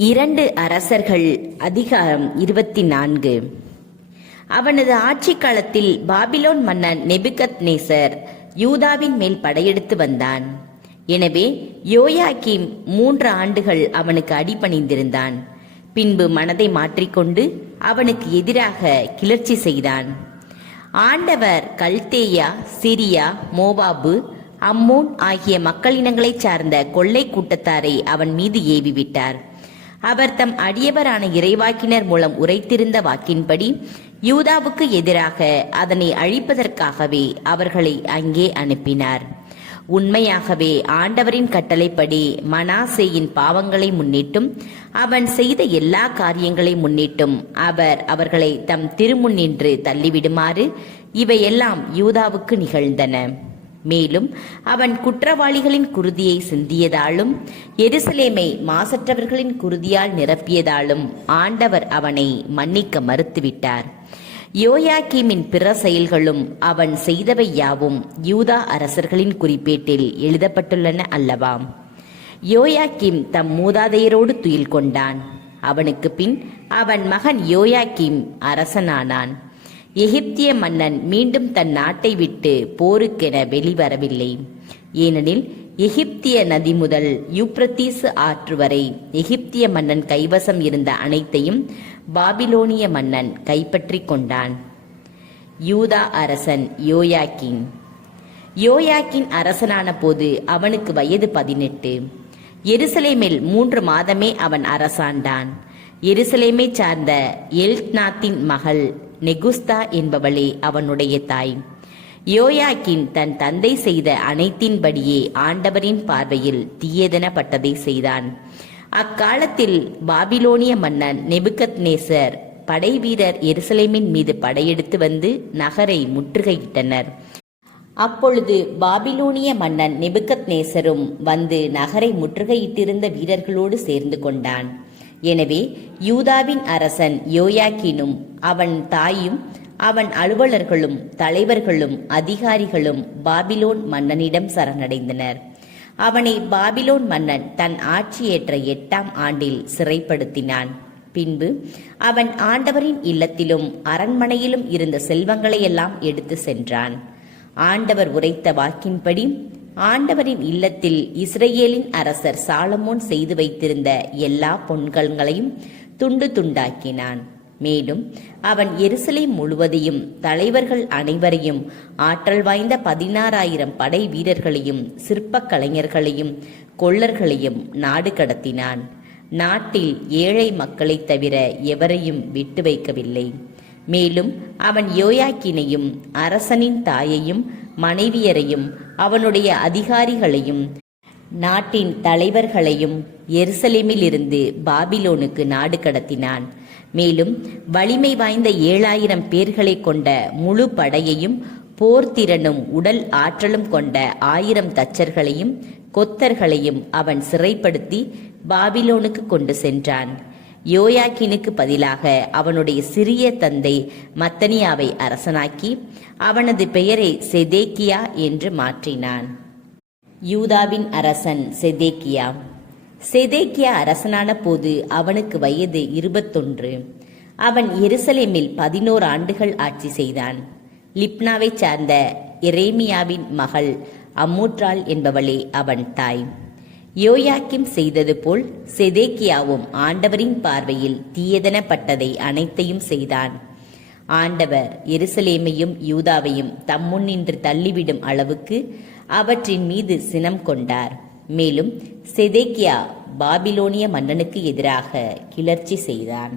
2 அரசர்கள் அதிகாரம் 24. அவனது ஆட்சி காலத்தில் பாபிலோன் மன்னன் நெபுகத்நேசர் யூதாவின் மேல் படையெடுத்து வந்தான். எனவே யோயாக்கீம் 3 ஆண்டுகள் அவனுக்கு அடிபணிந்திருந்தான். பின்பு மனதை மாற்றிக்கொண்டு அவனுக்கு எதிராக கிளர்ச்சி செய்தான். ஆண்டவர் கல்தேயா, சிரியா, மோவாபு, அம்மோன் ஆகிய மக்களினங்களைச் சார்ந்த கொள்ளை கூட்டத்தாரை அவன் மீது ஏவிவிட்டார். அவர் தம் அடியவரான இறைவாக்கினர் மூலம் உரைத்திருந்த வாக்கின்படி யூதாவுக்கு எதிராக அதனை அழிப்பதற்காகவே அவர்களை அங்கே அனுப்பினார். உண்மையாகவே ஆண்டவரின் கட்டளைப்படி மனாசேயின் பாவங்களை முன்னிட்டும் அவன் செய்த எல்லா காரியங்களை முன்னிட்டும் அவர் அவர்களை தம் திருமுன்னின்று தள்ளிவிடுமாறு இவையெல்லாம் யூதாவுக்கு நிகழ்ந்தன. மேலும் அவன் குற்றவாளிகளின் குருதியை சிந்தியதாலும் எருசலேமை மாசற்றவர்களின் குருதியால் நிரப்பியதாலும் ஆண்டவர் அவனை மன்னிக்க மறுத்துவிட்டார். யோயாக்கீமின் பிற செயல்களும் அவன் செய்தவை யாவும் யூதா அரசர்களின் குறிப்பேட்டில் எழுதப்பட்டுள்ளன அல்லவா? யோயாக்கீம் தம் மூதாதையரோடு துயில் கொண்டான். அவனுக்கு பின் அவன் மகன் யோயாக்கீம் அரசனானான். எகிப்திய மன்னன் மீண்டும் தன் நாட்டை விட்டு போருக்கென வெளிவரவில்லை. ஏனெனில் எகிப்திய நதி முதல் யூப்ரத்தீசு ஆற்று வரை எகிப்திய மன்னன் கைவசம் இருந்த அனைத்தையும் பாபிலோனிய மன்னன் கைப்பற்றி கொண்டான். யூதா அரசன் யோயாக்கீன். யோயாக்கீன் அரசனான போது அவனுக்கு வயது 18. எருசலேமில் 3 மாதமே அவன் அரசாண்டான். எருசலேமை சார்ந்த எல்த்னாத்தின் மகள் நெகுஸ்தா என்பவளே அவனுடைய தாய். யோயாக்கீன் தன் தந்தை செய்த அனைத்தின்படியே ஆண்டவரின் பார்வையில் தீயதெனப்பட்டதை செய்தான். அக்காலத்தில் பாபிலோனிய மன்னன் நெபுகத்நேசர் படை வீரர் எருசலேமின் மீது படையெடுத்து வந்து நகரை முற்றுகையிட்டனர். அப்பொழுது பாபிலோனிய மன்னன் நெபுகத்நேசரும் வந்து நகரை முற்றுகையிட்டிருந்த வீரர்களோடு சேர்ந்து கொண்டான். எனவே யூதாவின் அரசன் யோயாக்கீனும் அவன் தாயும் அவன் அலுவலர்களும் தலைவர்களும் அதிகாரிகளும் பாபிலோன் மன்னனிடம் சரணடைந்தனர். அவனை பாபிலோன் மன்னன் தன் ஆட்சியேற்ற 8ஆம் ஆண்டில் சிறைப்படுத்தினான். பின்பு அவன் ஆண்டவரின் இல்லத்திலும் அரண்மனையிலும் இருந்த செல்வங்களையெல்லாம் எடுத்து சென்றான். ஆண்டவர் உரைத்த வாக்கின்படி ஆண்டவரின் இல்லத்தில் இஸ்ரேலின் அரசர் சாலமோன் செய்து வைத்திருந்த எல்லா பொன்களையும் துண்டு துண்டாக்கினான். மேலும் அவன் எருசலேம் முழுவதையும் தலைவர்கள் அனைவரையும் ஆற்றல் வாய்ந்த 16,000 படை வீரர்களையும் சிற்ப கலைஞர்களையும் கொள்ளர்களையும் நாடு கடத்தினான். நாட்டில் ஏழை மக்களைத் தவிர எவரையும் விட்டு வைக்கவில்லை. மேலும் அவன் யோயாக்கீனையும் அரசனின் தாயையும் மனைவியரையும் அவனுடைய அதிகாரிகளையும் நாட்டின் தலைவர்களையும் எருசலேமில் இருந்து பாபிலோனுக்கு நாடு கடத்தினான். மேலும் வலிமை வாய்ந்த 7,000 பேர்களை கொண்ட முழு படையையும் போர்த்திறனும் உடல் ஆற்றலும் கொண்ட 1000 தச்சர்களையும் கொத்தர்களையும் அவன் சிறைப்படுத்தி பாபிலோனுக்கு கொண்டு சென்றான். யோயாக்கீனுக்கு பதிலாக அவனுடைய சிறிய தந்தை மத்தனியாவை அரசனாக்கி அவனது பெயரை செதேக்கியா என்று மாற்றினான். யூதாவின் அரசன் செதேக்கியா. செதேக்கியா அரசனான போது அவனுக்கு வயது 21. அவன் எருசலேமில் 11 ஆண்டுகள் ஆட்சி செய்தான். லிப்னாவை சார்ந்த எரேமியாவின் மகள் அம்மூற்றாள் என்பவளே அவன் தாய். யோயாக்கீம் செய்தது போல் செதேக்கியாவும் ஆண்டவரின் பார்வையில் தீயதெனப்பட்டதை அனைத்தையும் செய்தான். ஆண்டவர் எருசலேமையும் யூதாவையும் தம்முன்னின்று தள்ளிவிடும் அளவுக்கு அவற்றின் மீது சினம் கொண்டார். மேலும் செதேக்கியா பாபிலோனிய மன்னனுக்கு எதிராக கிளர்ச்சி செய்தான்.